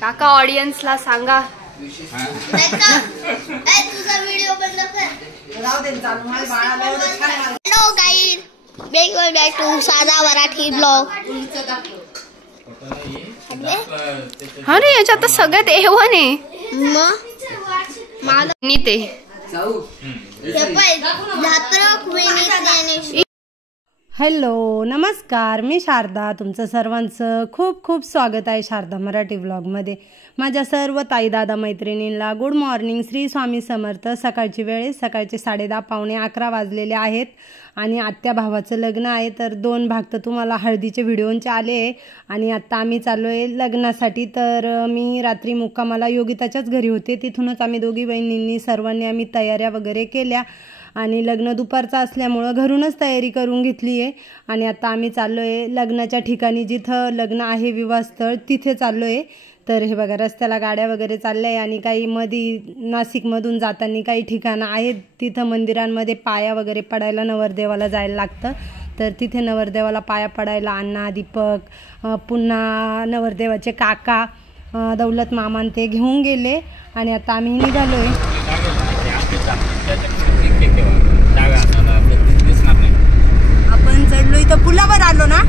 काका ऑडियन्सला सांगा तुझा व्हिडिओ बंद कर. Hello guys, welcome back to साधा मराठी ब्लॉग. अरे याच्यात तर सगळ्यात एवन आहे मग ते हॅलो नमस्कार, मी शारदा. तुमचं सर्वांचं खूप खूप स्वागत आहे शारदा मराठी व्लॉगमध्ये. माझ्या सर्व ताई दादा मैत्रिणींना गुड मॉर्निंग. श्री स्वामी समर्थ. सकाळची वेळ, सकाळचे 10:30 पावणे 11 वाजलेले आहेत आणि आत्या भावाचं लग्न आहे. तर 2 भाग तर तुम्हाला हळदीचे व्हिडिओचे आले आहे आणि आत्ता आम्ही चाललो आहे लग्नासाठी. तर मी रात्री मुक्कामाला योगिताच्याच घरी होते. तिथूनच आम्ही दोघी बहिणींनी सर्वांनी आम्ही तयाऱ्या वगैरे केल्या आणि लग्न दुपारचं असल्यामुळं घरूनच तयारी करून घेतली आहे. आणि आता आम्ही चाललो आहे लग्नाच्या ठिकाणी, जिथं लग्न आहे विवाहस्थळ तिथे चाललो आहे. तर हे बघा, रस्त्याला गाड्या वगैरे चालल्या आहे आणि काही नाशिकमधून जाताना काही ठिकाणं आहेत तिथं मंदिरांमध्ये पाया वगैरे पडायला नवरदेवाला जायला लागतं. तर तिथे नवरदेवाला पाया पडायला अण्णा, दीपक, पुन्हा नवरदेवाचे काका, दौलत मामान ते घेऊन गेले आणि आता आम्ही निघालो आहे. आपण चढलो इथं पुलावर आलो ना.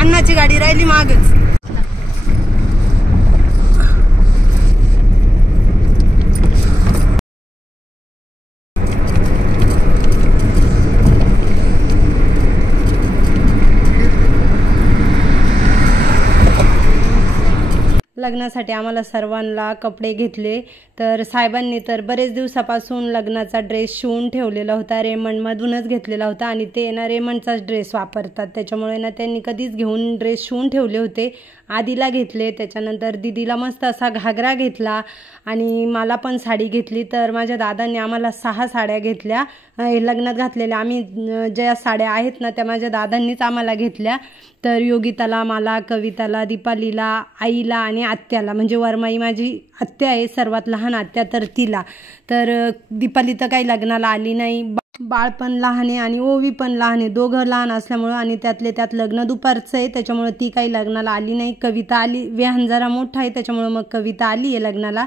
अण्णाची गाडी राहिली मागच. लग्नासाठी आम्हाला सर्वांना कपडे घेतले. तर साहेबांनी तर बरेच दिवसापासून लग्नाचा ड्रेस शिवून ठेवलेला होता, रेमंडमधूनच घेतलेला होता आणि ते ना रेमंडचाच ड्रेस वापरतात. त्याच्यामुळे ना त्यांनी कधीच घेऊन ड्रेस शिवून ठेवले होते. आधीला घेतले, त्याच्यानंतर दीदीला मस्त असा घागरा घेतला आणि मला पण साडी घेतली. तर माझ्या दादांनी आम्हाला 6 साड्या घेतल्या लग्नात घातलेल्या. आम्ही ज्या साड्या आहेत ना त्या माझ्या दादांनीच आम्हाला घेतल्या. तर योगिताला, मला, कविताला, दीपालीला, आईला आणि आत्याला, म्हणजे वरमाई माझी आत्या आहे सर्वात लहान आत्या, तर तिला. तर दीपाली तर काही लग्नाला आली नाही. बाळ पण लहान आहे आणि ओवी पण लहान आहे, दोघं लहान असल्यामुळं आणि त्यातले त्यात लग्न दुपारचं आहे त्याच्यामुळं ती काही लग्नाला आली नाही. कविता आली, वेहान जरा मोठा आहे त्याच्यामुळं मग कविता आली आहे लग्नाला.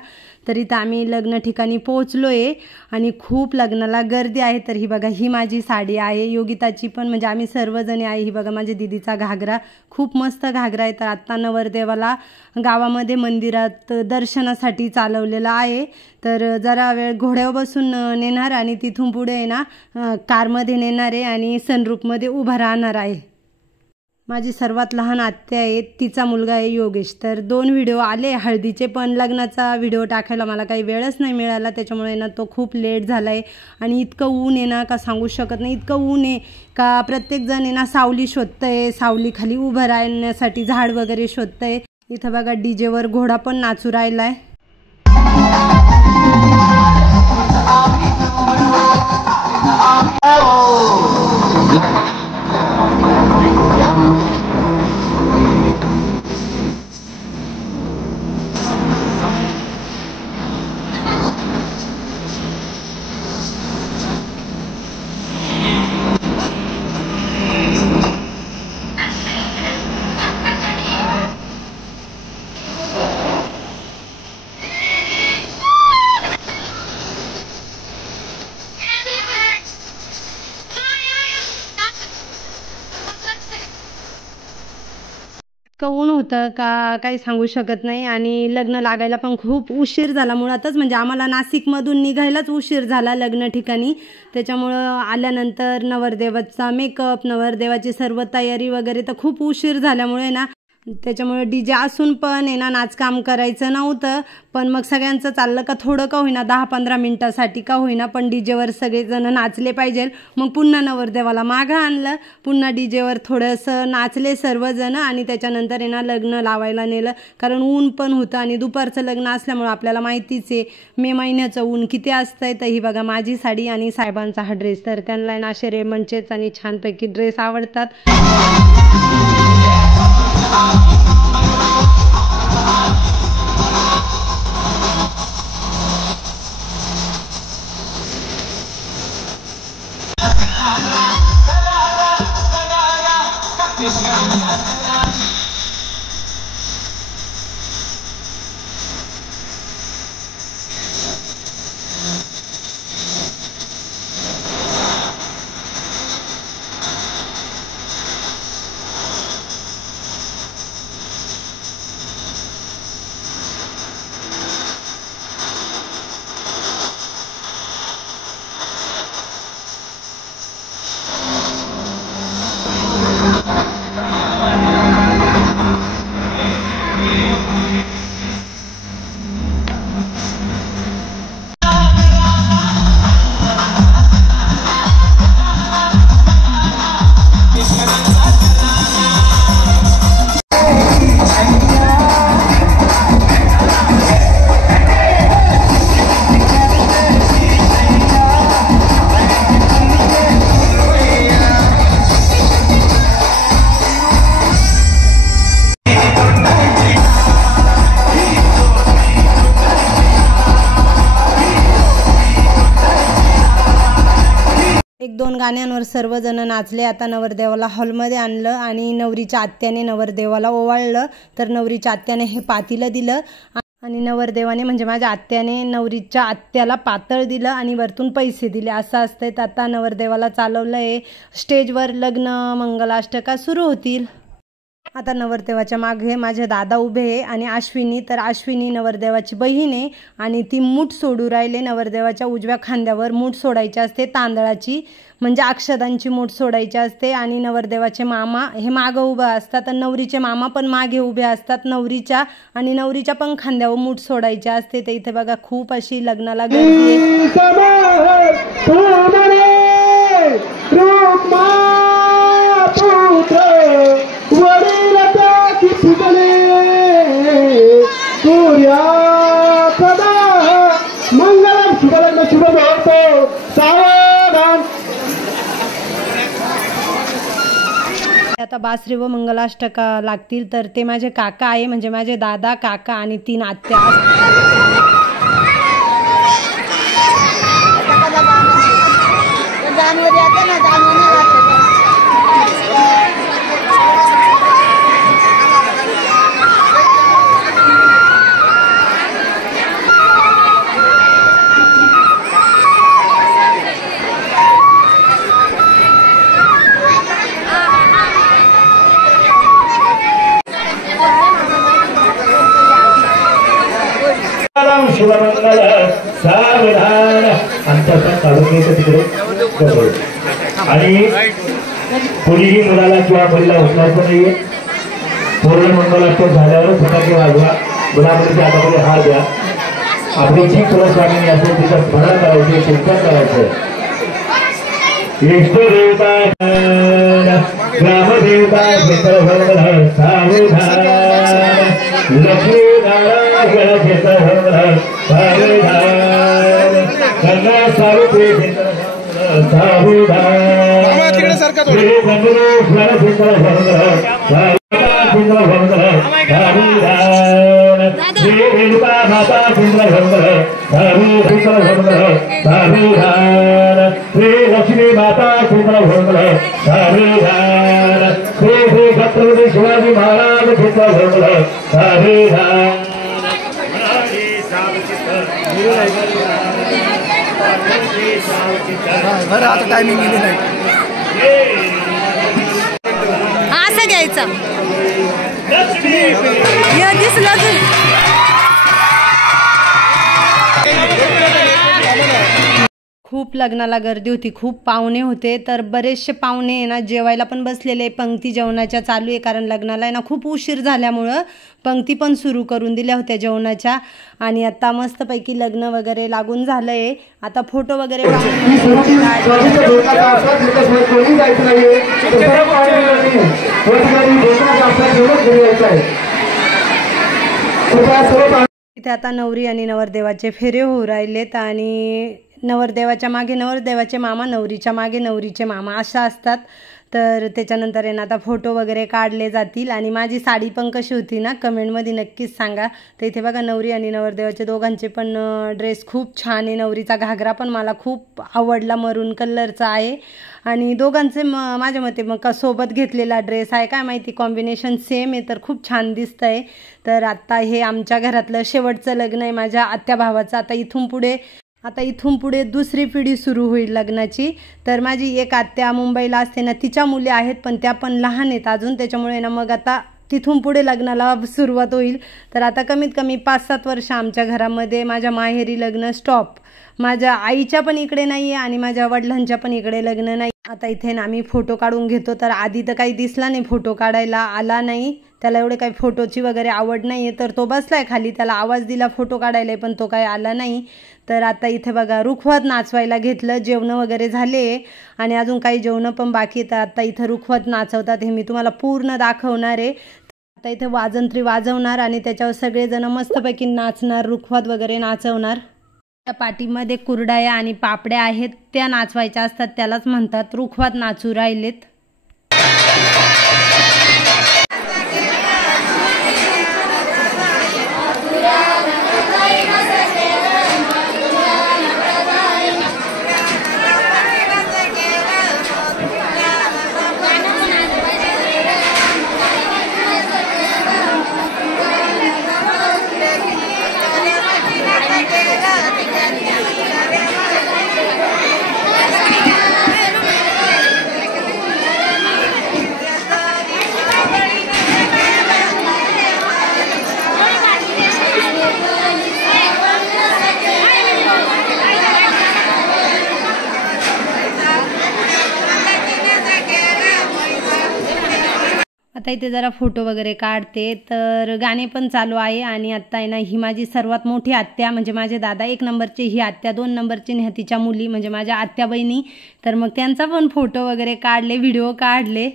तर इथं आम्ही लग्न ठिकाणी पोहोचलो आहे आणि खूप लग्नाला गर्दी आहे. तर ही बघा, ही माझी साडी आहे, योगिताची पण, म्हणजे आम्ही सर्वजणी आहे. ही बघा माझ्या दीदीचा घागरा, खूप मस्त घागरा आहे. तर आत्ता नवरदेवाला गावामध्ये मंदिरात दर्शनासाठी चालवलेला आहे. तर जरा वेळ घोड्यावर बसून नेणार आणि तिथून पुढे ना कारमध्ये नेणार आहे आणि सनरूफमध्ये उभा राहणार आहे. माझी सर्वात लहान आत्या आहे, तिचा मुलगा आहे योगेश. तर 2 व्हिडिओ आले हळदीचे, पण लग्नाचा व्हिडिओ टाकायला मला काही वेळच नाही मिळाला. त्याच्यामुळे ना तो खूप लेट झाला आहे आणि इतकं ऊन आहे ना का सांगू शकत नाही. इतकं ऊन आहे का प्रत्येकजण आहे ना सावली शोधतंय, सावलीखाली उभं राहण्यासाठी झाड वगैरे शोधतंय. इथं बघा डीजेवर घोडा पण नाचू राहिला आहे. ऊन होतं का काही सांगू शकत नाही आणि लग्न लागायला पण खूप उशीर झाला. मुळातच म्हणजे आम्हाला नाशिकमधून निघायलाच उशीर झाला लग्न ठिकाणी. त्याच्यामुळं आल्यानंतर नवरदेवाचा मेकअप, नवरदेवाची सर्व तयारी वगैरे तर खूप उशीर झाल्यामुळे ना, त्याच्यामुळे डीजे असून पण आहे ना नाचकाम करायचं नव्हतं. पण मग सगळ्यांचं चाललं का थोडं का होईना 10-15 मिनटासाठी का होईना पण डीजेवर सगळेजण नाचले पाहिजे. मग पुन्हा नवरदेवाला मागं आणलं, पुन्हा डीजेवर थोडंसं नाचले सर्वजण आणि त्याच्यानंतर आहे ना लग्न लावायला नेलं. कारण ऊन पण होतं आणि दुपारचं लग्न असल्यामुळं आपल्याला माहितीच आहे मे महिन्याचं ऊन किती असतंय. तर ही बघा माझी साडी आणि साहेबांचा हा ड्रेस. तर त्यांना ना असे रेमंडचेच आणि छानपैकी ड्रेस आवडतात. 1-2 गाण्यांवर सर्वजण नाचले. आता नवरदेवाला हॉलमध्ये आणलं आणि नवरीच्या आत्याने नवरदेवाला ओवाळलं. तर नवरीच्या आत्याने हे पातीलं दिलं आणि नवरदेवाने म्हणजे माझ्या आत्याने नवरीच्या आत्याला पातळ दिलं आणि वरतून पैसे दिले. असं असतंय. तर आता नवरदेवाला चालवलं आहे स्टेजवर. लग्न मंगलाष्टका सुरू होतील. आता नवरदेवाच्या मागे माझे दादा उभे आहे आणि अश्विनी. तर अश्विनी नवरदेवाची बहीण आहे आणि ती मूठ सोडू राहिले. नवरदेवाच्या उजव्या खांद्यावर मूठ सोडायची असते तांदळाची, म्हणजे अक्षदांची मूठ सोडायची असते. आणि नवरदेवाचे मामा हे मागं उभे असतात आणि नवरीचे मामा पण मागे उभे असतात. नवरीच्या पण खांद्यावर मूठ सोडायची असते. तर इथे बघा खूप अशी लग्नाला गर्दी आहे. आता बासरी व मंगलाष्टका लागतील. तर ते माझे काका आहे, म्हणजे माझे दादा, काका आणि 3 आत्या. शिवमंगल सावधान आमच्या काढून घ्यायचं तिकडे. आणि कोणीही मुलाला किंवा मुलीला उचलायचं नाहीये. पूर्ण मंगलाष्टक झाल्यावर फटाके वाजवा. मुलामुलीच्या हातामध्ये हार द्या. आपली जी कुलस्वामिनी असेल तिचं स्मरण करायचे, चिंतन करायचं. इष्टदेवता ग्रामदेवता सावधान लक्ष्मी लक्ष्मी माता श्री छत्रपती शिवाजी महाराज आता टायमिंग गेली नाही. असं घ्यायचं दिसलं. खूप लग्नाला गर्दी होती, खूप पाहुणे होते. तर बरेचसे पाहुणे आहे ना जेवायला पण बसलेले. पंक्ती जेवणाच्या चालू आहे, कारण लग्नाला आहे ना खूप उशीर झाल्यामुळं पंक्ती पण सुरू करून दिल्या होत्या जेवणाच्या. आणि आता मस्तपैकी लग्न वगैरे लागून झालं आहे. आता फोटो वगैरे इथे आता नवरी आणि नवरदेवाचे फेरे होऊ राहिलेत. आणि नवरदेवाच्या मागे नवरदेवाचे मामा, नवरीच्या मागे नवरीचे मामा अशा असतात. तर त्याच्यानंतर आहे ना आता फोटो वगैरे काढले जातील. आणि माझी साडी पण कशी होती ना कमेंटमध्ये नक्कीच सांगा. तर इथे बघा नवरी आणि नवरदेवाचे दोघांचे पण ड्रेस खूप छान आहे. नवरीचा घागरा पण मला खूप आवडला, मरून कलरचा आहे. आणि दोघांचे माझ्या मते मग सोबत घेतलेला ड्रेस आहे, काय माहिती कॉम्बिनेशन सेम आहे, तर खूप छान दिसतं आहे. तर आत्ता हे आमच्या घरातलं शेवटचं लग्न आहे माझ्या आत्या भावाचं. आता इथून पुढे दुसरी पिढी सुरू होईल लग्नाची. तर माझी एक आत्या मुंबईला असते ना, तिच्या मुली आहेत पण त्या पण लहान आहेत अजून, त्याच्यामुळे ना मग आता तिथून पुढे लग्नाला सुरुवात होईल. तर आता कमीत कमी 5-7 वर्ष आमच्या घरामध्ये माझ्या माहेरी लग्न स्टॉप. माझ्या आईच्या पण इकडे नाही आहे आणि माझ्या वडिलांच्या पण इकडे लग्न नाही. आता इथे ना आम्ही फोटो काढून घेतो. तर आधी तर काही दिसला नाही, फोटो काढायला आला नाही, त्याला एवढे काही फोटोची वगैरे आवड नाही आहे. तर तो बसलाय खाली, त्याला आवाज दिला फोटो काढायला पण तो काही आला नाही. तर आता इथे बघा रुखवत नाचवायला घेतलं. जेवणं वगैरे झाले आणि अजून काही जेवणं पण बाकी आहेत. आता इथं रुखवत नाचवतात, हे मी तुम्हाला पूर्ण दाखवणार आहे. आता इथे वाजंत्री वाजवणार आणि त्याच्यावर सगळेजण मस्तपैकी नाचणार, रुखवत वगैरे नाचवणार. त्या पाठीमध्ये कुरडाया आणि पापड्या आहेत, त्या नाचवायच्या असतात, त्यालाच म्हणतात रुखवत नाचू राहिलेत. आता इथे जरा फोटो वगैरे काढते, तर गाणे पण चालू आहे. आणि आत्ता आहे ना ही माझी सर्वात मोठी आत्या म्हणजे माझे दादा, 1 नंबरची ही आत्या, 2 नंबरची तिच्या मुली म्हणजे माझ्या आत्या बहिणी. तर मग त्यांचा पण फोटो वगैरे काढले, व्हिडिओ काढले.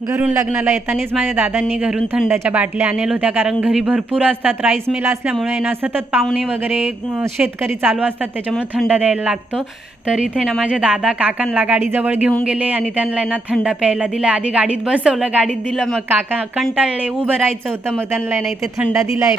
घरून लग्नाला येतानाच माझ्या दादांनी घरून थंडाच्या बाटल्या आणल्या होत्या, कारण घरी भरपूर असतात. राईस मिल असल्यामुळे ना सतत पाहुणे वगैरे शेतकरी चालू असतात, त्याच्यामुळे थंडा द्यायला लागतो. तर इथे ना माझे दादा काकांना गाडीजवळ घेऊन गेले आणि त्यांना ना थंडा प्यायला दिला. आधी गाडीत बसवलं, गाडीत दिलं, मग काका कंटाळले, उभं राहायचं होतं, मग त्यांना ना इथे थंडा दिलाय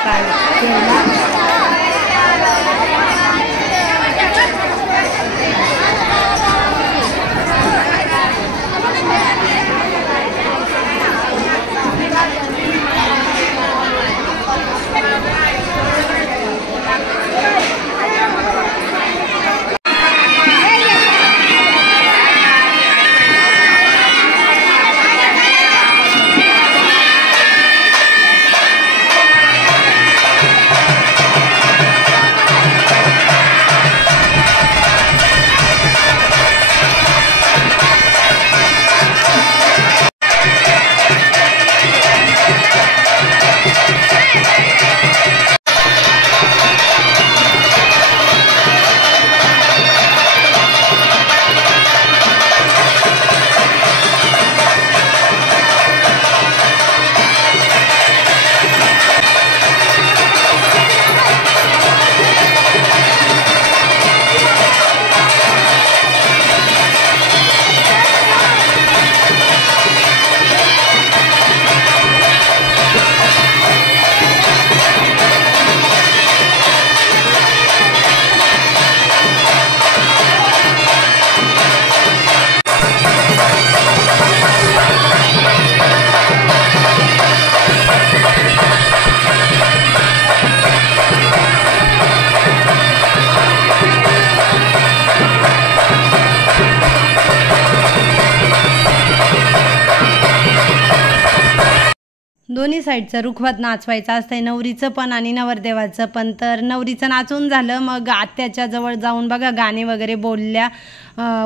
दोन्ही साईडचं रुखवत नाचवायचं असतंय, नवरीचं पण आणि नवरदेवाचं पण. तर नवरीचं नाचून झालं, मग आत्याच्या जवळ जाऊन बघा गाणे वगैरे बोलल्या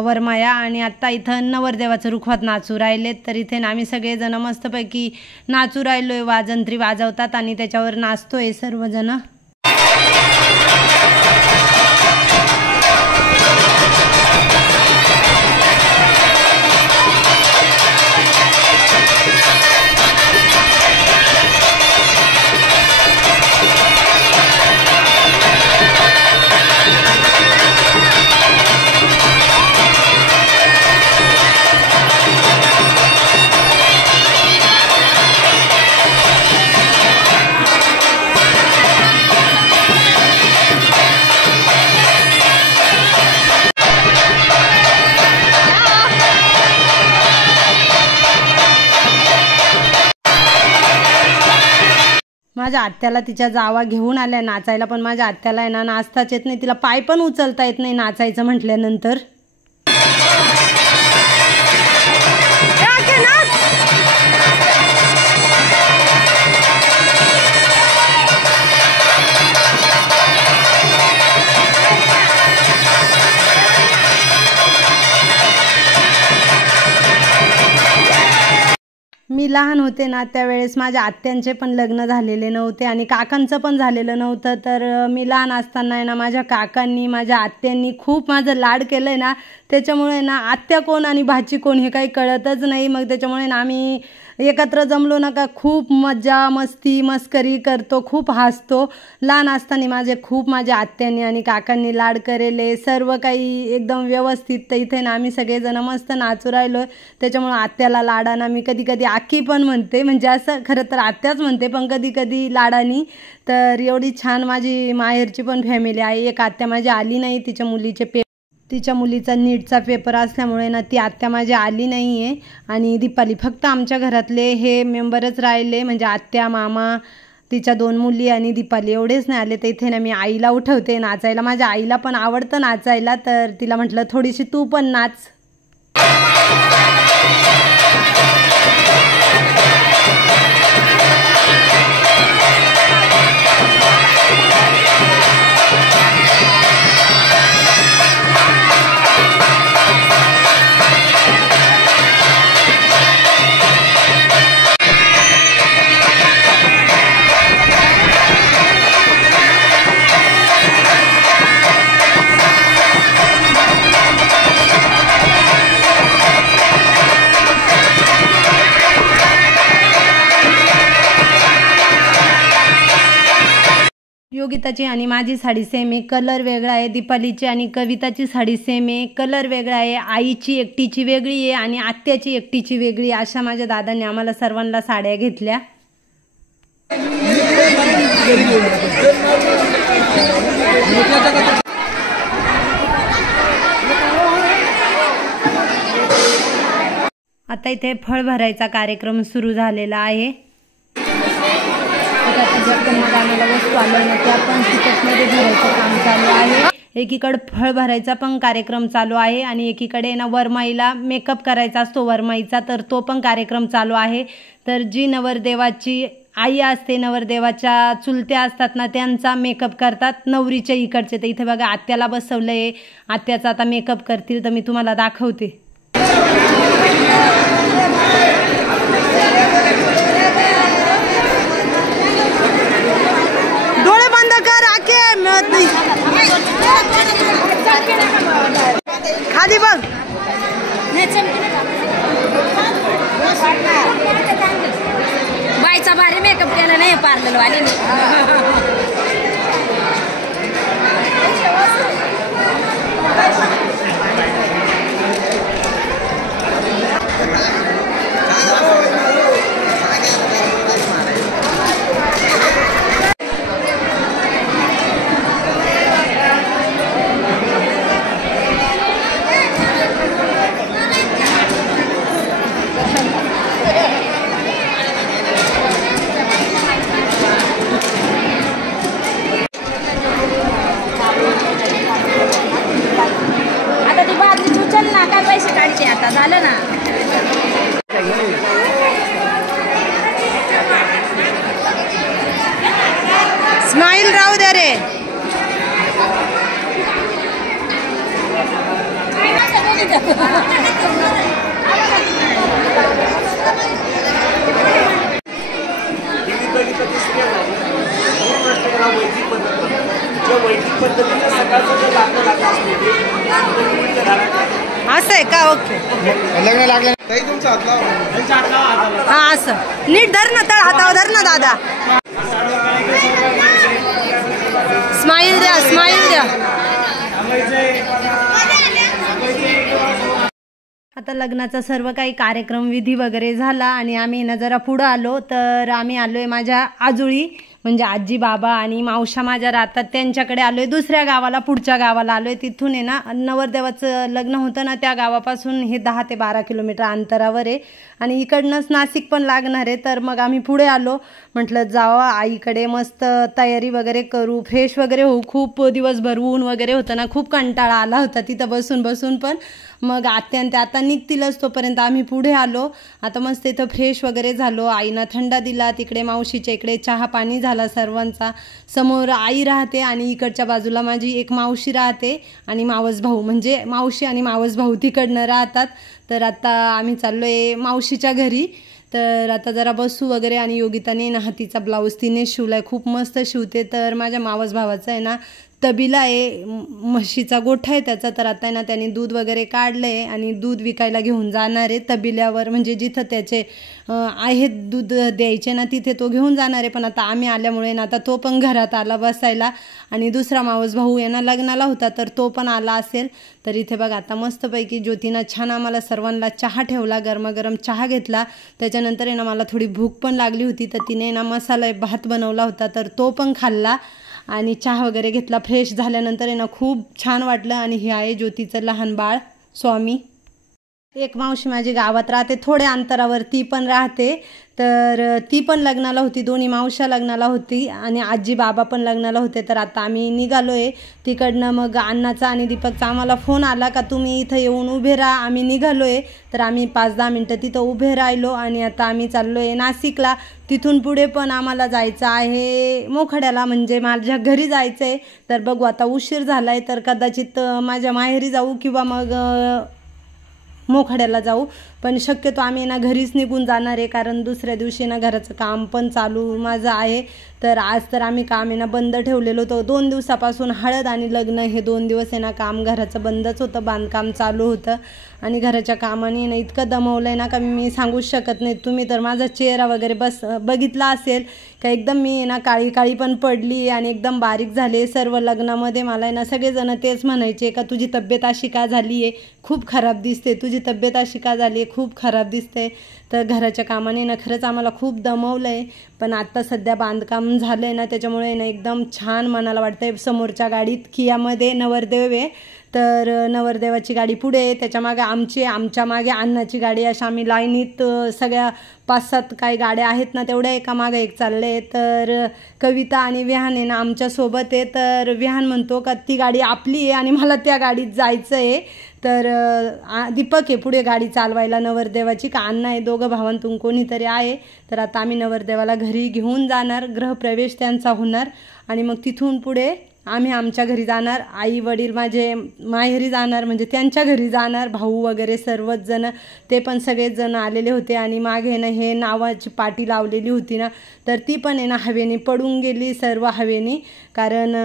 वरमाया. आणि आत्ता इथं नवरदेवाचं रुखवत नाचू राहिलेत. तर इथे ना आम्ही सगळेजण मस्तपैकी नाचू राहिलोय, वाजंत्री वाजवतात आणि त्याच्यावर नाचतोय सर्वजण. माझ्या आत्याला तिच्या जावा घेऊन आल्या नाचायला, पण माझ्या आत्याला आहे ना नाचताच येत नाही, तिला पाय पण उचलता येत नाही नाचायचं म्हटल्यानंतर. मी लहान होते ना त्यावेळेस माझ्या आत्यांचे पण लग्न झालेले नव्हते आणि काकांचं पण झालेलं नव्हतं. तर मी लहान असताना आहे ना माझ्या काकांनी माझ्या आत्यांनी खूप माझं लाड केलं आहे ना, त्याच्यामुळे ना आत्या कोण आणि भाची कोण हे काही कळतच नाही. मग त्याच्यामुळे ना आम्ही एकत्र जमलो ना का खूप मज्जा मस्ती मस्करी करतो, खूप हसतो. लहान असताना माझ्या आत्यांनी आणि काकांनी लाड करेले, सर्व काही एकदम व्यवस्थित. तर इथे ना आम्ही सगळेजण मस्त नाचू राहिलो. त्याच्यामुळे आत्याला लाडाना मी कधी कधी आखी पण म्हणते, म्हणजे असं खरं तर आत्याच म्हणते पण कधी कधी लाडानी. तर एवढी छान माझी माहेरची पण फॅमिली आहे. एक आत्या माझी आली नाही, तिच्या मुलीचा नीटचा पेपर असल्यामुळे ना ती आत्या माझी आली नाही आहे. आणि दीपाली फक्त आमच्या घरातले हे मेंबरच राहिले, म्हणजे आत्या मामा तिच्या 2 मुली आणि दीपाली एवढेच नाही आले. तर इथे ना मी आईला उठवते नाचायला. माझ्या आईला पण आवडतं नाचायला, तर तिला म्हटलं थोडीशी तू पण नाच. योगिताची आणि माझी साडी सेम आहे, कलर वेगळा आहे. दीपालीची आणि कविताची साडी सेम आहे, कलर वेगळा आहे. आईची एकटीची वेगळी आहे आणि आत्याची एकटीची वेगळी. अशा माझ्या दादांनी आम्हाला सर्वांना साड्या घेतल्या. आता इथे फळ भरायचा कार्यक्रम सुरू झालेला आहे. आम्हाला वस्तू आल्या ना त्या पण तिकटमध्ये भरायचं काम चालू आहे. एकीकडे फळ भरायचा पण कार्यक्रम चालू आहे आणि एकीकडे ना वरमाईला मेकअप करायचा असतो वरमाईचा, तर तो पण कार्यक्रम चालू आहे. तर जी नवरदेवाची आई असते, नवरदेवाच्या चुलत्या असतात ना, त्यांचा मेकअप करतात नवरीच्या इकडचे. तर इथे बघा आत्याला बसवलंय, आत्याचा आता मेकअप करतील तर मी तुम्हाला दाखवते. डोळे बंद कर, आके मिळत नाही, खाली बघ. बाईचा भारी मेकअप केला नाही पार्लर वाली. आता ती बाजरी उचल ना, काय पैसे काढते आता, झालं ना. स्माइल राहू दे रे. असं आहे का? ओके, लग्न लागलं. हा असं नीट धर ना, तळ हातावर धर ना दादा. स्माइल द्या, स्माइल द्या. आता लग्नाचा सर्व काही कार्यक्रम विधी वगैरे झाला आणि आम्ही ना जरा पुढं आलो. तर आम्ही आलोय माझ्या आजोळी, म्हणजे आजी बाबा आणि मावशा माझ्या राहतात त्यांच्याकडे आलोय. दुसऱ्या गावाला, पुढच्या गावाला आलोय. तिथून आहे ना नवरदेवाचं लग्न होतं ना, त्या गावापासून हे 10 ते 12 किलोमीटर अंतरावर आहे आणि इकडनंच नाशिक पण लागणार आहे. तर मग आम्ही पुढे आलो, म्हटलं जावा आईकडे, मस्त तयारी वगैरे करू, फ्रेश वगैरे होऊ. खूप दिवसभर ऊन वगैरे होतं ना, खूप कंटाळा आला होता तिथं बसून बसून. पण मग आत्यान ते आता निघतीलच, तोपर्यंत आम्ही पुढे आलो. आता मस्त इथं फ्रेश वगैरे झालो, आईनं थंडा दिला, तिकडे मावशीच्या इकडे चहा पाणी झाला सर्वांचा. समोर आई राहते आणि इकडच्या बाजूला माझी एक मावशी राहते आणि मावस भाऊ, म्हणजे मावशी आणि मावस भाऊ तिकडनं राहतात. तर आता आम्ही चाललोय मावशीच्या घरी. तर आता जरा बसू वगैरे. आणि योगिताने ना हातीचा ब्लाऊज तिने शिवलाय, खूप मस्त शिवते. तर माझ्या मावस भावाचा आहे ना तबिला आहे, म्हशीचा गोठा आहे त्याचा. तर आता ना त्याने दूध वगैरे काढलंय आणि दूध विकायला घेऊन जाणार आहे तबिल्यावर, म्हणजे जिथं त्याचे आहेत दूध द्यायचे ना तिथे तो घेऊन जाणार आहे. पण आता आम्ही आल्यामुळे ना आता तो पण घरात आला बसायला. आणि दुसरा मावस भाऊ आहे ना लग्नाला होता, तर तो पण आला असेल. तर इथे बघा आता मस्तपैकी ज्योतीनं छान आम्हाला सर्वांना चहा ठेवला, गरमागरम चहा घेतला. त्याच्यानंतर आहे ना मला थोडी भूक पण लागली होती, तर तिने ना मसाला भात बनवला होता, तर तो पण खाल्ला आणि चहा वगैरे घेतला. फ्रेश झाल्यानंतर आहे ना खूप छान वाटलं. आणि हे आहे ज्योतीचं लहान बाळ स्वामी. एक मावशी माझी गावात राहते, थोड्या अंतरावर ती पण राहते, तर ती पण लग्नाला होती, दोन्ही मावश्या लग्नाला होती आणि आजी बाबा पण लग्नाला होते. तर आता आम्ही निघालो आहे तिकडनं. मग अण्णाचा आणि दीपकचा आम्हाला फोन आला का तुम्ही इथं येऊन उभे राहा. आम्ही निघालो आहे, तर आम्ही 5-10 मिनटं तिथं उभे राहिलो आणि आता आम्ही चाललो आहे नाशिकला. तिथून पुढे पण आम्हाला जायचं आहे मोखाड्याला, म्हणजे माझ्या घरी जायचं आहे. तर बघू आता उशीर झाला आहे, तर कदाचित माझ्या माहेरी जाऊ किंवा मग मोखाड्याला जाऊ, पण शक्यतो आम्ही ना घरीच निघून जाणार आहे, कारण दुसऱ्या दिवशी ना घराचं काम पण चालू माझं आहे. तर आज तर आम्ही काम आहे ना बंद ठेवलेलं होतं. 2 दिवसापासून हळद आणि लग्न हे 2 दिवस आहे ना काम घराचं बंदच होतं, बांधकाम चालू होतं आणि घराच्या कामाने ना इतकं दमवलं आहे ना का मी सांगूच शकत नाही. तुम्ही तर माझा चेहरा वगैरे बघितला असेल का, एकदम मी ना काळी काळी पण पडली आणि एकदम बारीक झाले. सर्व लग्नामध्ये मला ना सगळेजण तेच म्हणायचे का तुझी तब्येत अशी का झाली आहे, खूप खराब दिसते, तुझी तब्येत अशी का झाली आहे, खूप खराब दिसते. तर घराच्या कामाने ना खरंच आम्हाला खूप दमवलं आहे, पण आत्ता सध्या बांधकाम झालं आहे ना त्याच्यामुळे ना एकदम छान मनाला वाटतं आहे. समोरच्या गाडीत कियामध्ये नवरदेव आहे, तर नवरदेवाची गाडी पुढे आहे, त्याच्या मागे आमच्या मागे अण्णाची गाडी, अशा आम्ही लाईनीत सगळ्या 5-7 काही गाड्या आहेत ना तेवढ्या एका मागे एक चालले आहे. तर कविता आणि विहान आहे ना आमच्यासोबत आहे. तर विहान म्हणतो का ती गाडी आपली आहे आणि मला त्या गाडीत जायचं आहे. तर दीपक आहे पुढे गाडी चालवायला नवरदेवाची, का अण्णा आहे, दोघं भावांतून कोणीतरी आहे. तर आता आम्ही नवरदेवाला घरी घेऊन जाणार, गृहप्रवेश त्यांचा होणार आणि मग तिथून पुढे आम्ही आमच्या घरी जाणार. आई वडील माझे माहेरी जाणार, म्हणजे त्यांच्या घरी जाणार, भाऊ वगैरे सर्वच जण, ते पण सगळेच जण आलेले होते. आणि मागे ना हे नावाची पाटी लावलेली होती ना, तर ती पण आहे ना हवेने पडून गेली, सर्व हवेने, कारण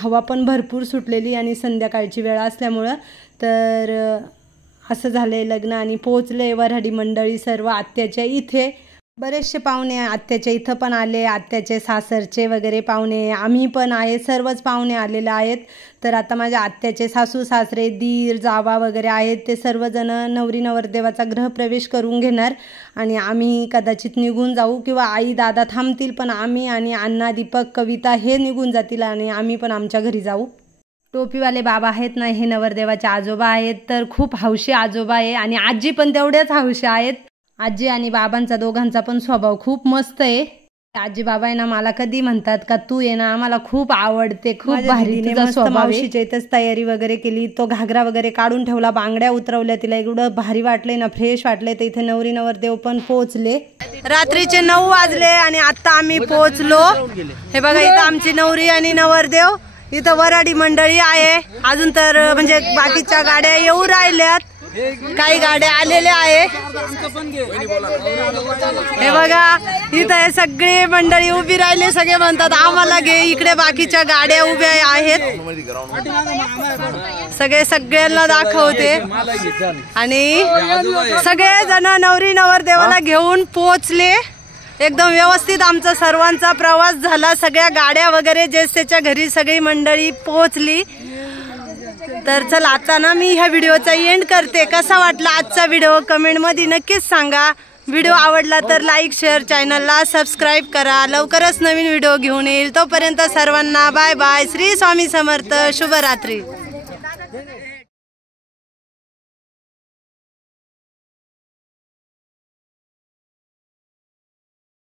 हवा पण भरपूर सुटलेली आणि संध्याकाळची वेळ असल्यामुळं. तर असं झालं आहे लग्न आणि पोचले वऱ्हाडी मंडळी सर्व आत्याच्या इथे. बरेचसे पाहुणे आत्याच्या इथं पण आले, आत्याचे सासरचे वगैरे पाहुणे, आम्ही पण आहे, सर्वच पाहुणे आलेले आहेत. तर आता माझ्या आत्याचे सासू सासरे, दीर जावा वगैरे आहेत, ते सर्वजण नवरी नवरदेवाचा गृहप्रवेश करून घेणार आणि आम्ही कदाचित निघून जाऊ किंवा आई दादा थांबतील, पण आम्ही आणि अण्णा दीपक कविता हे निघून जातील आणि आम्ही पण आमच्या घरी जाऊ. टोपीवाले बाबा आहेत ना हे नवरदेवाचे आजोबा आहेत, तर खूप हौशी आजोबा आहे आणि आजी पण तेवढ्याच हौशी आहेत. आजी आणि बाबांचा दोघांचा पण स्वभाव खूप मस्त आहे. आजी बाबा आहे ना मला कधी म्हणतात का तू आहे ना आम्हाला खूप आवडते, खूप भारी तुझा स्वभाव. मावशीच्या इथेच तयारी वगैरे केली, तो घागरा वगैरे काढून ठेवला, बांगड्या उतरवल्या, तिला एवढं भारी वाटले ना, फ्रेश वाटले. तर इथे नवरी नवरदेव पण पोहोचले. रात्रीचे 9 वाजले आणि आता आम्ही पोहोचलो. हे बघा इथं आमची नवरी आणि नवरदेव, इथं वऱ्हाडी मंडळी आहे. अजून तर म्हणजे बाकीच्या गाड्या येऊ राहिल्यात, काही गाड्या आलेल्या आहे. हे बघा इथं हे सगळे मंडळी उभी राहिले, सगळे म्हणतात आम्हाला घे इकडे, बाकीच्या गाड्या उभ्या आहेत, सगळ्यांना दाखवते. आणि सगळे जण नवरी नवरदेवाला घेऊन पोहोचले. एकदम व्यवस्थित आमचा सर्वांचा प्रवास झाला, सगळ्या गाड्या वगैरे जेसेच्या घरी सगळी मंडळी पोहोचली. तर चल आता ना मी ह्या व्हिडिओचा एंड करते. कसा वाटला आजचा व्हिडिओ कमेंटमध्ये नक्कीच सांगा. व्हिडिओ आवडला तर लाईक शेअर, चॅनलला सबस्क्राईब करा. लवकरच नवीन व्हिडिओ घेऊन येईल. तोपर्यंत सर्वांना बाय बाय. श्री स्वामी समर्थ. शुभरात्री.